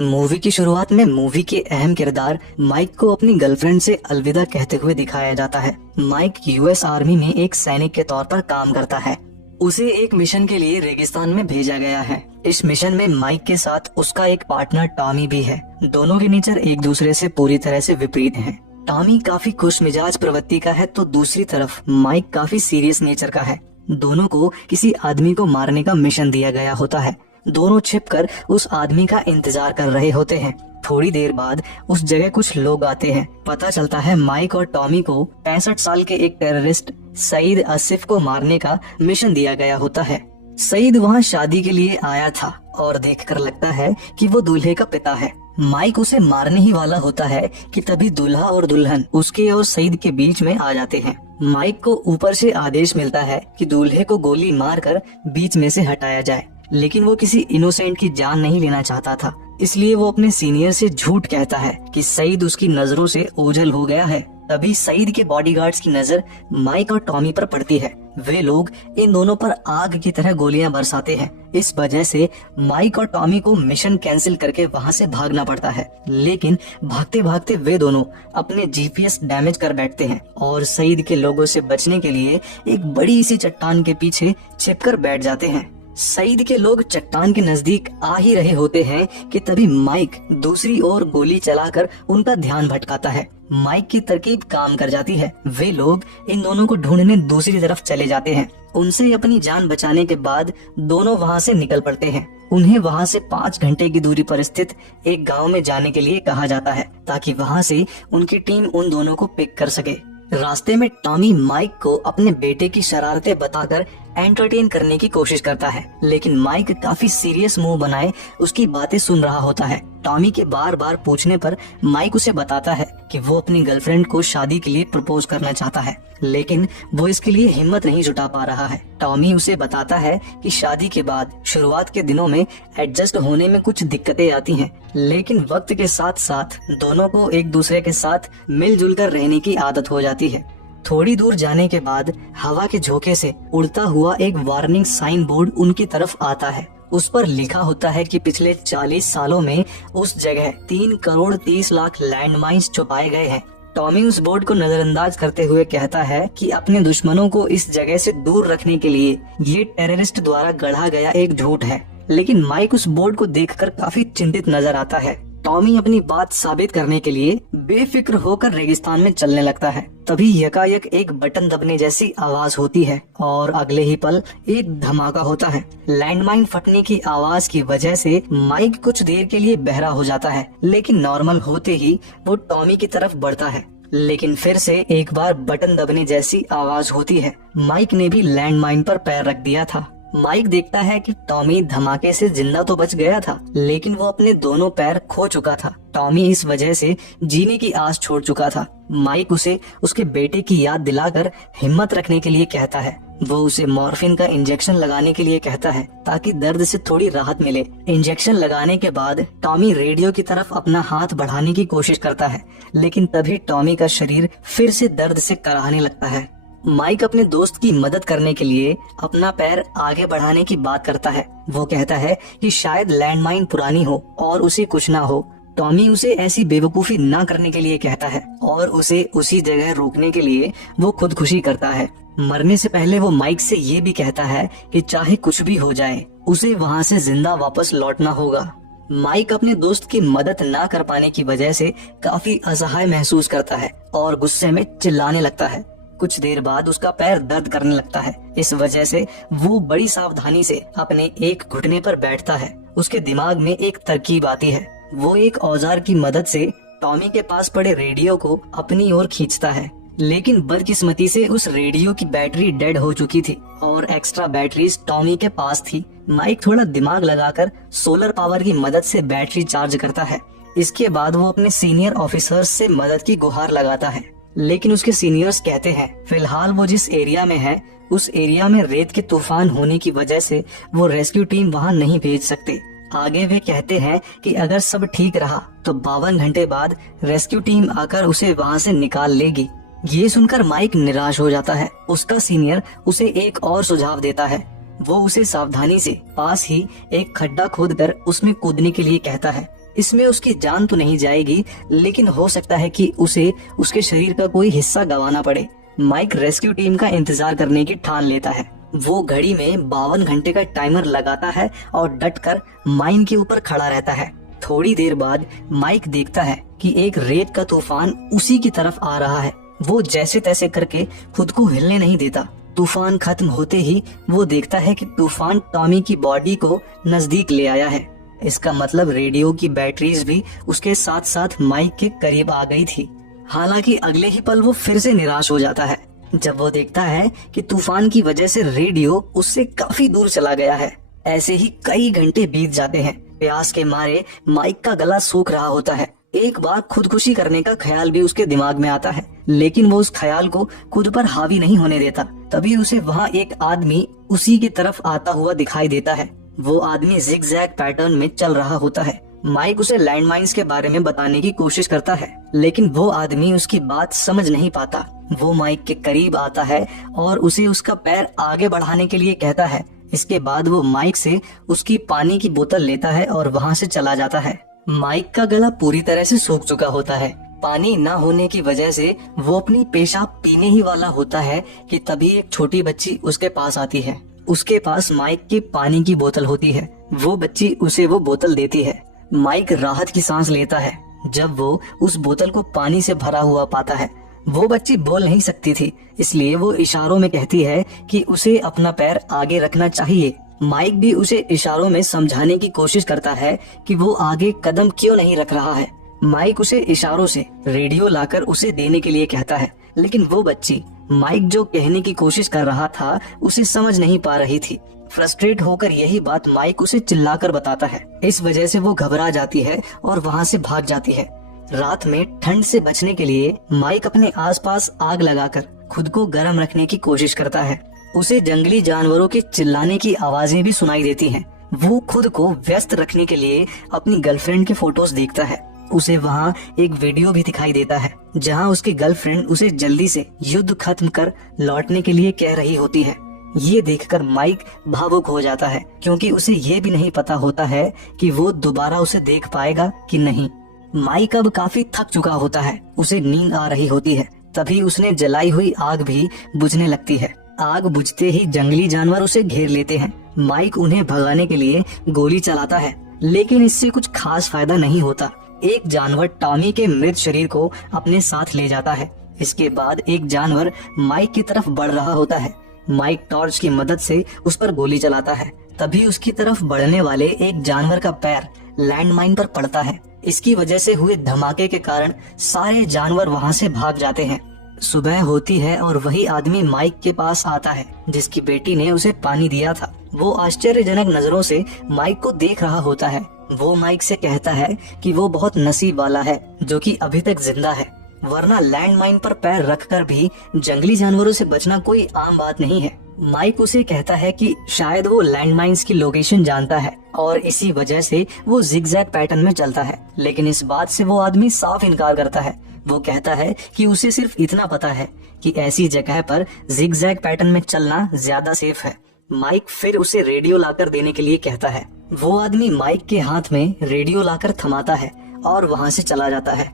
Movie की शुरुआत में मूवी के अहम किरदार माइक को अपनी गर्लफ्रेंड से अलविदा कहते हुए दिखाया जाता है। माइक यूएस आर्मी में एक सैनिक के तौर पर काम करता है। उसे एक मिशन के लिए रेगिस्तान में भेजा गया है। इस मिशन में माइक के साथ उसका एक पार्टनर टॉमी भी है। दोनों के नेचर एक दूसरे से पूरी तरह से विपरीत हैं। टॉमी काफी खुश मिजाज प्रवृत्ति का है तो दूसरी तरफ माइक काफी सीरियस नेचर का है। दोनों को किसी आदमी को मारने का मिशन दिया गया होता है। दोनों छिपकर उस आदमी का इंतजार कर रहे होते हैं। थोड़ी देर बाद उस जगह कुछ लोग आते हैं। पता चलता है माइक और टॉमी को 65 साल के एक टेररिस्ट सईद आसिफ को मारने का मिशन दिया गया होता है। सईद वहां शादी के लिए आया था और देखकर लगता है कि वो दूल्हे का पिता है। माइक उसे मारने ही वाला होता है कि तभी दूल्हा और दुल्हन उसके और सईद के बीच में आ जाते हैं। माइक को ऊपर से आदेश मिलता है कि दूल्हे को गोली मारकर बीच में से हटाया जाए, लेकिन वो किसी इनोसेंट की जान नहीं लेना चाहता था। इसलिए वो अपने सीनियर से झूठ कहता है कि सईद उसकी नजरों से ओझल हो गया है। तभी सईद के बॉडीगार्ड्स की नजर माइक और टॉमी पर पड़ती है। वे लोग इन दोनों पर आग की तरह गोलियां बरसाते हैं। इस वजह से माइक और टॉमी को मिशन कैंसिल करके वहां से भागना पड़ता है। लेकिन भागते भागते वे दोनों अपने जीपीएस डैमेज कर बैठते हैं और सईद के लोगों से बचने के लिए एक बड़ी सी चट्टान के पीछे छिपकर बैठ जाते हैं। सईद के लोग चट्टान के नजदीक आ ही रहे होते हैं कि तभी माइक दूसरी ओर गोली चलाकर उनका ध्यान भटकाता है। माइक की तरकीब काम कर जाती है। वे लोग इन दोनों को ढूंढने दूसरी तरफ चले जाते हैं। उनसे अपनी जान बचाने के बाद दोनों वहां से निकल पड़ते हैं। उन्हें वहां से 5 घंटे की दूरी पर स्थित एक गांव में जाने के लिए कहा जाता है ताकि वहां से उनकी टीम उन दोनों को पिक कर सके। रास्ते में टॉमी माइक को अपने बेटे की शरारतें बताकर एंटरटेन करने की कोशिश करता है, लेकिन माइक काफी सीरियस मुंह बनाए उसकी बातें सुन रहा होता है। टॉमी के बार बार पूछने पर माइक उसे बताता है कि वो अपनी गर्लफ्रेंड को शादी के लिए प्रपोज करना चाहता है, लेकिन वो इसके लिए हिम्मत नहीं जुटा पा रहा है। टॉमी उसे बताता है कि शादी के बाद शुरुआत के दिनों में एडजस्ट होने में कुछ दिक्कतें आती हैं, लेकिन वक्त के साथ साथ दोनों को एक दूसरे के साथ मिलजुल कर रहने की आदत हो जाती है। थोड़ी दूर जाने के बाद हवा के झोंके से उड़ता हुआ एक वार्निंग साइन बोर्ड उनकी तरफ आता है। उस पर लिखा होता है कि पिछले 40 सालों में उस जगह 3 करोड़ 30 लाख लैंडमाइंस छुपाए गए हैं। टॉमी उस बोर्ड को नजरअंदाज करते हुए कहता है कि अपने दुश्मनों को इस जगह से दूर रखने के लिए ये टेररिस्ट द्वारा गढ़ा गया एक झूठ है। लेकिन माइक उस बोर्ड को देखकर काफी चिंतित नजर आता है। टॉमी अपनी बात साबित करने के लिए बेफिक्र होकर रेगिस्तान में चलने लगता है। तभी यकायक एक बटन दबने जैसी आवाज होती है और अगले ही पल एक धमाका होता है। लैंडमाइन फटने की आवाज की वजह से माइक कुछ देर के लिए बहरा हो जाता है, लेकिन नॉर्मल होते ही वो टॉमी की तरफ बढ़ता है। लेकिन फिर से एक बार बटन दबने जैसी आवाज होती है। माइक ने भी लैंडमाइन पर पैर रख दिया था। माइक देखता है कि टॉमी धमाके से जिंदा तो बच गया था, लेकिन वो अपने दोनों पैर खो चुका था। टॉमी इस वजह से जीने की आस छोड़ चुका था। माइक उसे उसके बेटे की याद दिलाकर हिम्मत रखने के लिए कहता है। वो उसे मॉर्फिन का इंजेक्शन लगाने के लिए कहता है ताकि दर्द से थोड़ी राहत मिले। इंजेक्शन लगाने के बाद टॉमी रेडियो की तरफ अपना हाथ बढ़ाने की कोशिश करता है, लेकिन तभी टॉमी का शरीर फिर से दर्द से कराहने लगता है। माइक अपने दोस्त की मदद करने के लिए अपना पैर आगे बढ़ाने की बात करता है। वो कहता है कि शायद लैंडमाइन पुरानी हो और उसे कुछ ना हो। टॉमी उसे ऐसी बेवकूफी ना करने के लिए कहता है और उसे उसी जगह रोकने के लिए वो खुदकुशी करता है। मरने से पहले वो माइक से ये भी कहता है कि चाहे कुछ भी हो जाए उसे वहाँ से जिंदा वापस लौटना होगा। माइक अपने दोस्त की मदद ना कर पाने की वजह से काफी असहाय महसूस करता है और गुस्से में चिल्लाने लगता है। कुछ देर बाद उसका पैर दर्द करने लगता है। इस वजह से वो बड़ी सावधानी से अपने एक घुटने पर बैठता है। उसके दिमाग में एक तरकीब आती है। वो एक औजार की मदद से टॉमी के पास पड़े रेडियो को अपनी ओर खींचता है, लेकिन बदकिस्मती से उस रेडियो की बैटरी डेड हो चुकी थी और एक्स्ट्रा बैटरीज टॉमी के पास थी। माइक थोड़ा दिमाग लगाकर सोलर पावर की मदद से बैटरी चार्ज करता है। इसके बाद वो अपने सीनियर ऑफिसर्स से मदद की गुहार लगाता है, लेकिन उसके सीनियर्स कहते हैं फिलहाल वो जिस एरिया में है उस एरिया में रेत के तूफान होने की वजह से वो रेस्क्यू टीम वहां नहीं भेज सकते। आगे वे कहते हैं कि अगर सब ठीक रहा तो 52 घंटे बाद रेस्क्यू टीम आकर उसे वहां से निकाल लेगी। ये सुनकर माइक निराश हो जाता है। उसका सीनियर उसे एक और सुझाव देता है। वो उसे सावधानी से पास ही एक खड्डा खोदकर उसमें कूदने के लिए कहता है। इसमें उसकी जान तो नहीं जाएगी, लेकिन हो सकता है कि उसे उसके शरीर का कोई हिस्सा गंवाना पड़े। माइक रेस्क्यू टीम का इंतजार करने की ठान लेता है। वो घड़ी में 52 घंटे का टाइमर लगाता है और डटकर माइन के ऊपर खड़ा रहता है। थोड़ी देर बाद माइक देखता है कि एक रेत का तूफान उसी की तरफ आ रहा है। वो जैसे तैसे करके खुद को हिलने नहीं देता। तूफान खत्म होते ही वो देखता है कि तूफान टॉमी की बॉडी को नजदीक ले आया है। इसका मतलब रेडियो की बैटरीज भी उसके साथ साथ माइक के करीब आ गई थी। हालांकि अगले ही पल वो फिर से निराश हो जाता है जब वो देखता है कि तूफान की वजह से रेडियो उससे काफी दूर चला गया है। ऐसे ही कई घंटे बीत जाते हैं। प्यास के मारे माइक का गला सूख रहा होता है। एक बार खुदकुशी करने का ख्याल भी उसके दिमाग में आता है, लेकिन वो उस ख्याल को खुद पर हावी नहीं होने देता। तभी उसे वहाँ एक आदमी उसी की तरफ आता हुआ दिखाई देता है। वो आदमी जिगजैग पैटर्न में चल रहा होता है। माइक उसे लैंडमाइंस के बारे में बताने की कोशिश करता है, लेकिन वो आदमी उसकी बात समझ नहीं पाता। वो माइक के करीब आता है और उसे उसका पैर आगे बढ़ाने के लिए कहता है। इसके बाद वो माइक से उसकी पानी की बोतल लेता है और वहाँ से चला जाता है। माइक का गला पूरी तरह से सूख चुका होता है। पानी न होने की वजह से वो अपनी पेशाब पीने ही वाला होता है कि तभी एक छोटी बच्ची उसके पास आती है। उसके पास माइक की पानी की बोतल होती है। वो बच्ची उसे वो बोतल देती है। माइक राहत की सांस लेता है जब वो उस बोतल को पानी से भरा हुआ पाता है। वो बच्ची बोल नहीं सकती थी, इसलिए वो इशारों में कहती है कि उसे अपना पैर आगे रखना चाहिए। माइक भी उसे इशारों में समझाने की कोशिश करता है कि वो आगे कदम क्यों नहीं रख रहा है। माइक उसे इशारों से रेडियो लाकर उसे देने के लिए कहता है, लेकिन वो बच्ची माइक जो कहने की कोशिश कर रहा था उसे समझ नहीं पा रही थी। फ्रस्ट्रेट होकर यही बात माइक उसे चिल्लाकर बताता है। इस वजह से वो घबरा जाती है और वहाँ से भाग जाती है। रात में ठंड से बचने के लिए माइक अपने आसपास आग लगाकर खुद को गर्म रखने की कोशिश करता है। उसे जंगली जानवरों के चिल्लाने की आवाजें भी सुनाई देती हैं। वो खुद को व्यस्त रखने के लिए अपनी गर्लफ्रेंड के फोटोज देखता है। उसे वहाँ एक वीडियो भी दिखाई देता है जहाँ उसकी गर्लफ्रेंड उसे जल्दी से युद्ध खत्म कर लौटने के लिए कह रही होती है। ये देखकर माइक भावुक हो जाता है, क्योंकि उसे ये भी नहीं पता होता है कि वो दोबारा उसे देख पाएगा कि नहीं। माइक अब काफी थक चुका होता है। उसे नींद आ रही होती है। तभी उसने जलाई हुई आग भी बुझने लगती है। आग बुझते ही जंगली जानवर उसे घेर लेते हैं। माइक उन्हें भगाने के लिए गोली चलाता है, लेकिन इससे कुछ खास फायदा नहीं होता। एक जानवर टॉमी के मृत शरीर को अपने साथ ले जाता है। इसके बाद एक जानवर माइक की तरफ बढ़ रहा होता है। माइक टॉर्च की मदद से उस पर गोली चलाता है। तभी उसकी तरफ बढ़ने वाले एक जानवर का पैर लैंडमाइन पर पड़ता है। इसकी वजह से हुए धमाके के कारण सारे जानवर वहाँ से भाग जाते हैं। सुबह होती है और वही आदमी माइक के पास आता है जिसकी बेटी ने उसे पानी दिया था। वो आश्चर्यजनक नजरों से माइक को देख रहा होता है। वो माइक से कहता है कि वो बहुत नसीब वाला है जो कि अभी तक जिंदा है, वरना लैंडमाइन पर पैर रखकर भी जंगली जानवरों से बचना कोई आम बात नहीं है। माइक उसे कहता है कि शायद वो लैंडमाइंस की लोकेशन जानता है और इसी वजह से वो जिगजैग पैटर्न में चलता है, लेकिन इस बात से वो आदमी साफ इनकार करता है। वो कहता है कि उसे सिर्फ इतना पता है कि ऐसी जगह पर जिगजैग पैटर्न में चलना ज्यादा सेफ है। माइक फिर उसे रेडियो लाकर देने के लिए कहता है। वो आदमी माइक के हाथ में रेडियो लाकर थमाता है और वहाँ से चला जाता है।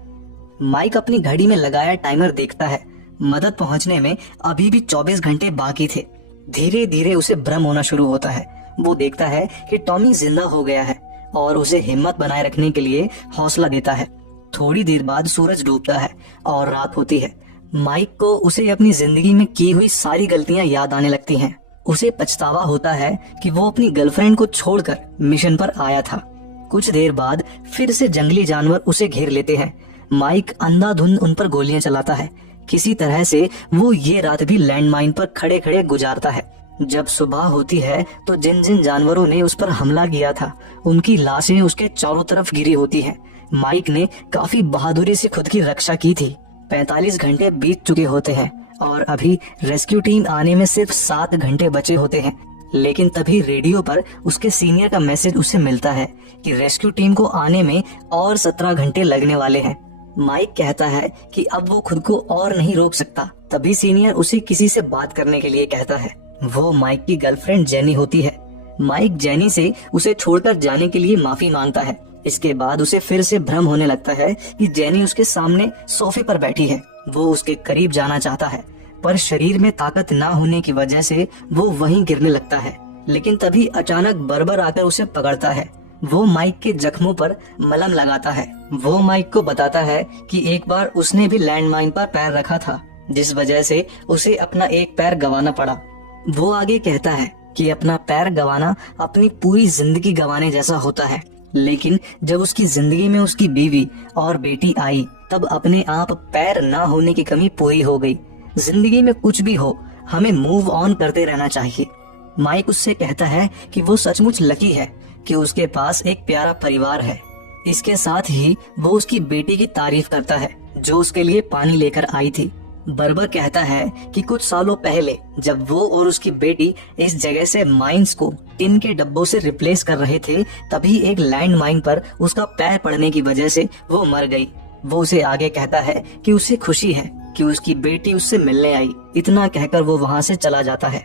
माइक अपनी घड़ी में लगाया टाइमर देखता है। मदद पहुँचने में अभी भी 24 घंटे बाकी थे। धीरे धीरे उसे भ्रम होना शुरू होता है। वो देखता है कि टॉमी जिंदा हो गया है और उसे हिम्मत बनाए रखने के लिए हौसला देता है। थोड़ी देर बाद सूरज डूबता है और रात होती है। माइक को उसे अपनी जिंदगी में की हुई सारी गलतियां याद आने लगती हैं। उसे पछतावा होता है कि वो अपनी गर्लफ्रेंड को छोड़कर मिशन पर आया था। कुछ देर बाद फिर से जंगली जानवर उसे घेर लेते हैं। माइक अंधाधुंध उन पर गोलियां चलाता है। किसी तरह से वो ये रात भी लैंडमाइन पर खड़े खड़े गुजारता है। जब सुबह होती है तो जिन जिन जानवरों ने उस पर हमला किया था उनकी लाशें उसके चारों तरफ गिरी होती हैं। माइक ने काफी बहादुरी से खुद की रक्षा की थी। 45 घंटे बीत चुके होते हैं और अभी रेस्क्यू टीम आने में सिर्फ 7 घंटे बचे होते हैं। लेकिन तभी रेडियो पर उसके सीनियर का मैसेज उसे मिलता है कि रेस्क्यू टीम को आने में और 17 घंटे लगने वाले हैं। माइक कहता है कि अब वो खुद को और नहीं रोक सकता। तभी सीनियर उसे किसी से बात करने के लिए कहता है। वो माइक की गर्लफ्रेंड जेनी होती है। माइक जेनी से उसे छोड़कर जाने के लिए माफी मांगता है। इसके बाद उसे फिर से भ्रम होने लगता है कि जेनी उसके सामने सोफे पर बैठी है। वो उसके करीब जाना चाहता है, पर शरीर में ताकत ना होने की वजह से वो वहीं गिरने लगता है। लेकिन तभी अचानक बर्बर आकर उसे पकड़ता है। वो माइक के जख्मों पर मलहम लगाता है। वो माइक को बताता है कि एक बार उसने भी लैंडमाइन पर पैर रखा था, जिस वजह से उसे अपना एक पैर गंवाना पड़ा। वो आगे कहता है कि अपना पैर गंवाना अपनी पूरी जिंदगी गंवाने जैसा होता है, लेकिन जब उसकी जिंदगी में उसकी बीवी और बेटी आई तब अपने आप पैर ना होने की कमी पूरी हो गई। जिंदगी में कुछ भी हो, हमें मूव ऑन करते रहना चाहिए। माइक उससे कहता है कि वो सचमुच लकी है कि उसके पास एक प्यारा परिवार है। इसके साथ ही वो उसकी बेटी की तारीफ करता है जो उसके लिए पानी लेकर आई थी। बर्बर कहता है कि कुछ सालों पहले जब वो और उसकी बेटी इस जगह से माइंस को टिन के डब्बों से रिप्लेस कर रहे थे, तभी एक लैंड माइन पर उसका पैर पड़ने की वजह से वो मर गई। वो उसे आगे कहता है कि उसे खुशी है कि उसकी बेटी उससे मिलने आई। इतना कहकर वो वहाँ से चला जाता है।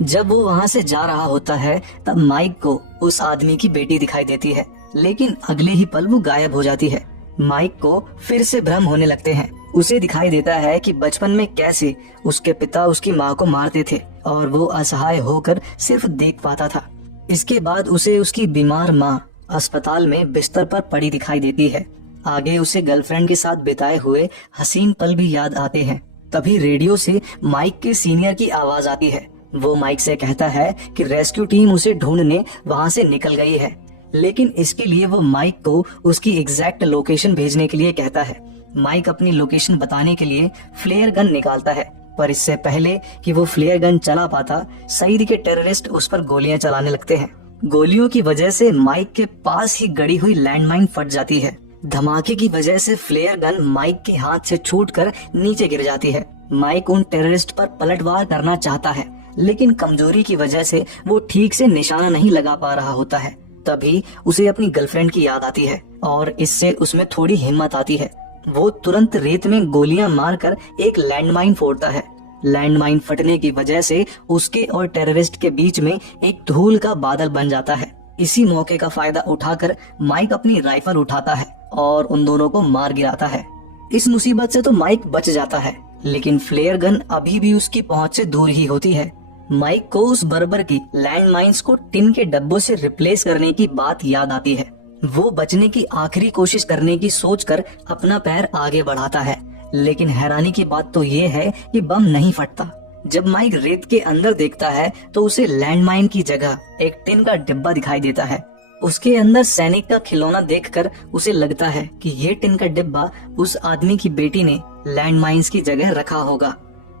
जब वो वहाँ से जा रहा होता है तब माइक को उस आदमी की बेटी दिखाई देती है, लेकिन अगले ही पल वो गायब हो जाती है। माइक को फिर से भ्रम होने लगते हैं। उसे दिखाई देता है कि बचपन में कैसे उसके पिता उसकी माँ को मारते थे और वो असहाय होकर सिर्फ देख पाता था। इसके बाद उसे उसकी बीमार माँ अस्पताल में बिस्तर पर पड़ी दिखाई देती है। आगे उसे गर्लफ्रेंड के साथ बिताए हुए हसीन पल भी याद आते हैं। तभी रेडियो से माइक के सीनियर की आवाज आती है। वो माइक से कहता है कि रेस्क्यू टीम उसे ढूंढने वहाँ से निकल गई है, लेकिन इसके लिए वो माइक को उसकी एग्जैक्ट लोकेशन भेजने के लिए कहता है। माइक अपनी लोकेशन बताने के लिए फ्लेयर गन निकालता है, पर इससे पहले कि वो फ्लेयर गन चला पाता, सईद के टेररिस्ट उस पर गोलियां चलाने लगते हैं। गोलियों की वजह से माइक के पास ही गड़ी हुई लैंडमाइन फट जाती है। धमाके की वजह से फ्लेयर गन माइक के हाथ से छूटकर नीचे गिर जाती है। माइक उन टेररिस्ट पर पलटवार करना चाहता है, लेकिन कमजोरी की वजह से वो ठीक से निशाना नहीं लगा पा रहा होता है। तभी उसे अपनी गर्लफ्रेंड की याद आती है और इससे उसमें थोड़ी हिम्मत आती है। वो तुरंत रेत में गोलियां मारकर एक लैंडमाइन फोड़ता है। लैंडमाइन फटने की वजह से उसके और टेररिस्ट के बीच में एक धूल का बादल बन जाता है। इसी मौके का फायदा उठाकर माइक अपनी राइफल उठाता है और उन दोनों को मार गिराता है। इस मुसीबत से तो माइक बच जाता है, लेकिन फ्लेयर गन अभी भी उसकी पहुंच से दूर ही होती है। माइक को उस बर्बर की लैंड माइन्स को टिन के डब्बों से रिप्लेस करने की बात याद आती है। वो बचने की आखिरी कोशिश करने की सोचकर अपना पैर आगे बढ़ाता है, लेकिन हैरानी की बात तो ये है कि बम नहीं फटता। जब माइक रेत के अंदर देखता है तो उसे लैंडमाइन की जगह एक टिन का डिब्बा दिखाई देता है। उसके अंदर सैनिक का खिलौना देखकर उसे लगता है कि ये टिन का डिब्बा उस आदमी की बेटी ने लैंडमाइंस की जगह रखा होगा।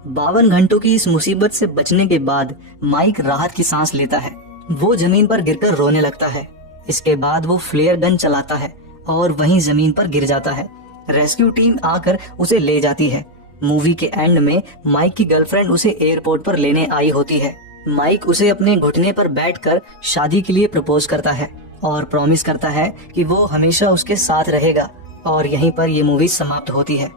52 घंटों की इस मुसीबत से बचने के बाद माइक राहत की सांस लेता है। वो जमीन पर गिरकर रोने लगता है। इसके बाद वो फ्लेयर गन चलाता है और वहीं जमीन पर गिर जाता है। रेस्क्यू टीम आकर उसे ले जाती है। मूवी के एंड में माइक की गर्लफ्रेंड उसे एयरपोर्ट पर लेने आई होती है। माइक उसे अपने घुटने पर बैठकर शादी के लिए प्रपोज करता है और प्रॉमिस करता है कि वो हमेशा उसके साथ रहेगा। और यहीं पर ये मूवी समाप्त होती है।